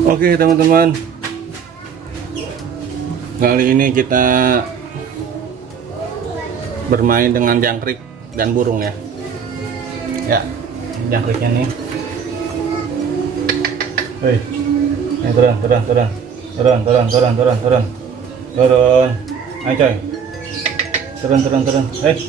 Oke teman-teman, kali ini kita bermain dengan jangkrik dan burung ya. Ya, jangkriknya nih. Hei, turun. Ayo coy. Turun.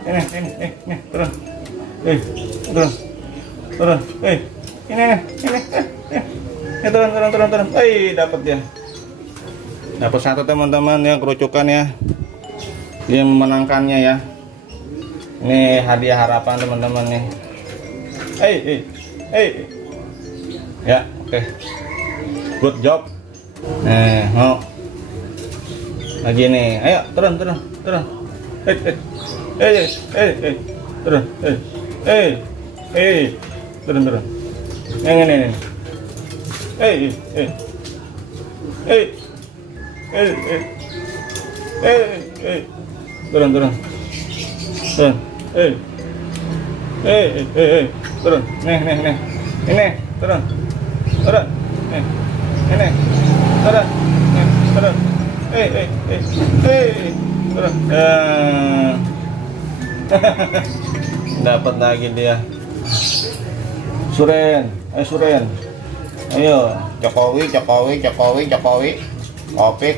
Turun. Ini turun. Turun. Dapat dia. Dapat satu teman-teman yang kerucukan ya. Dia memenangkannya ya. Ini hadiah harapan teman-teman nih. Ya, oke. Good job. Mau lagi nih. Ayo, turun. Turun. Yang ini. Turun. Turun. Nih. Ini, turun. Ini. Turun. Turun. Dapat lagi dia. Suren. Ayo, Jokowi. Kopi.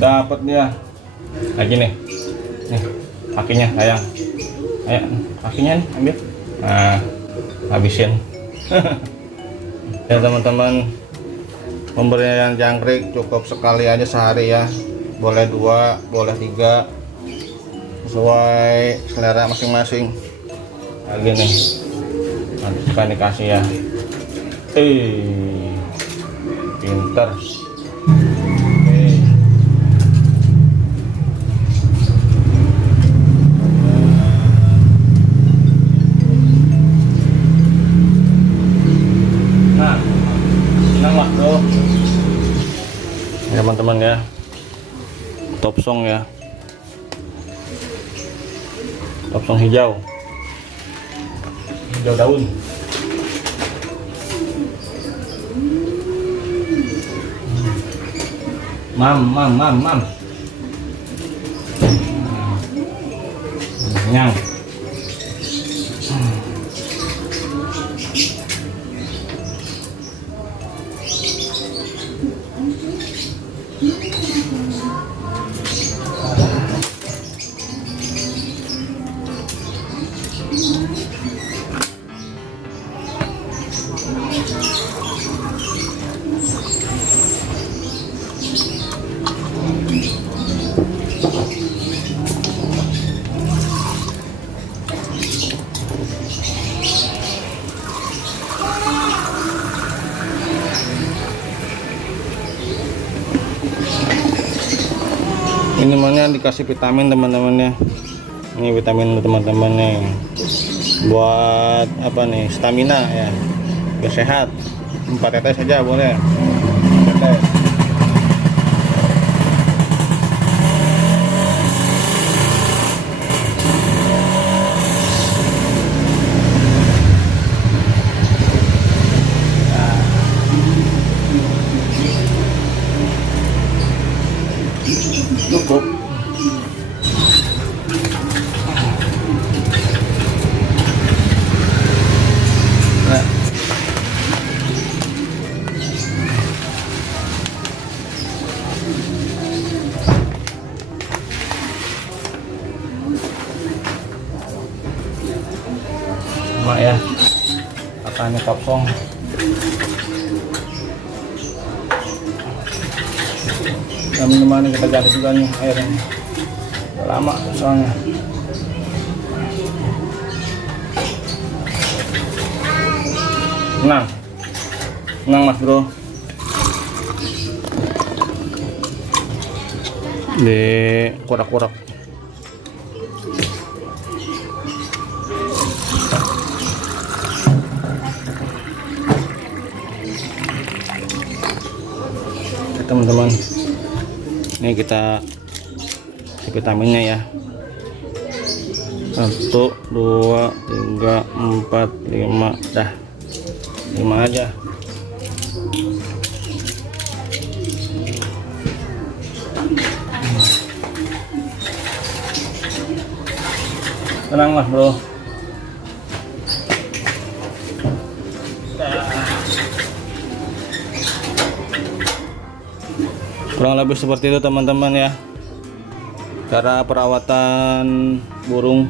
Dapat dia. Lagi nih. Nih, kakinya sayang. Ayo, kakinya nih, ambil. Nah, habisin. Ya teman-teman, pemberian jangkrik cukup sekali aja sehari ya. Boleh 2, boleh 3, sesuai selera masing-masing. Lagi nih, nanti suka dikasih ya. Pinter. Ya teman-teman ya, top song ya, top song hijau daun. Mam. Nyang. Ini mana dikasih vitamin teman-teman ya. Ini vitamin teman-teman nih, buat apa nih, stamina ya, biar sehat. 4 tetes saja boleh. Tetes. Cukup. Mak ya, katanya kopsong. Minuman kita ganti juga nih airnya, lama soalnya. Tenang mas bro, di kurak-kurak. teman-teman. Ini kita kasih vitaminnya ya. 1 2 3 4 5, dah 5 aja. Tenang lah bro. Kurang lebih seperti itu teman-teman ya, cara perawatan burung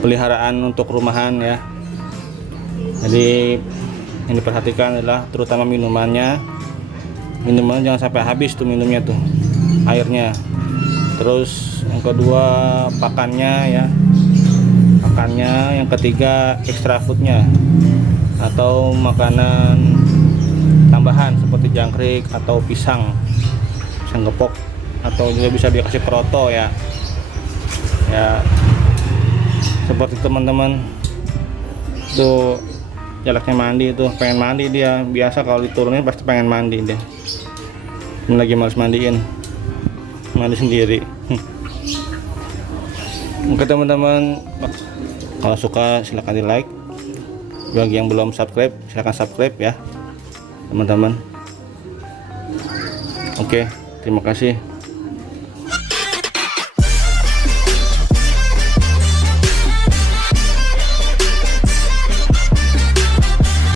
peliharaan untuk rumahan ya. Jadi yang diperhatikan adalah terutama minumannya jangan sampai habis tuh minumnya tuh, airnya. Terus yang kedua pakannya ya, yang ketiga extra foodnya atau makanan tambahan seperti jangkrik atau pisang gepok, atau juga bisa dikasih proto ya. Seperti teman-teman tuh jalaknya mandi tuh, pengen mandi dia. Biasa kalau diturunin pasti pengen mandi dia. Ini lagi males mandiin, mandi sendiri. Oke teman-teman, kalau suka silahkan di like. Bagi yang belum subscribe silahkan subscribe ya teman-teman. Oke, terima kasih.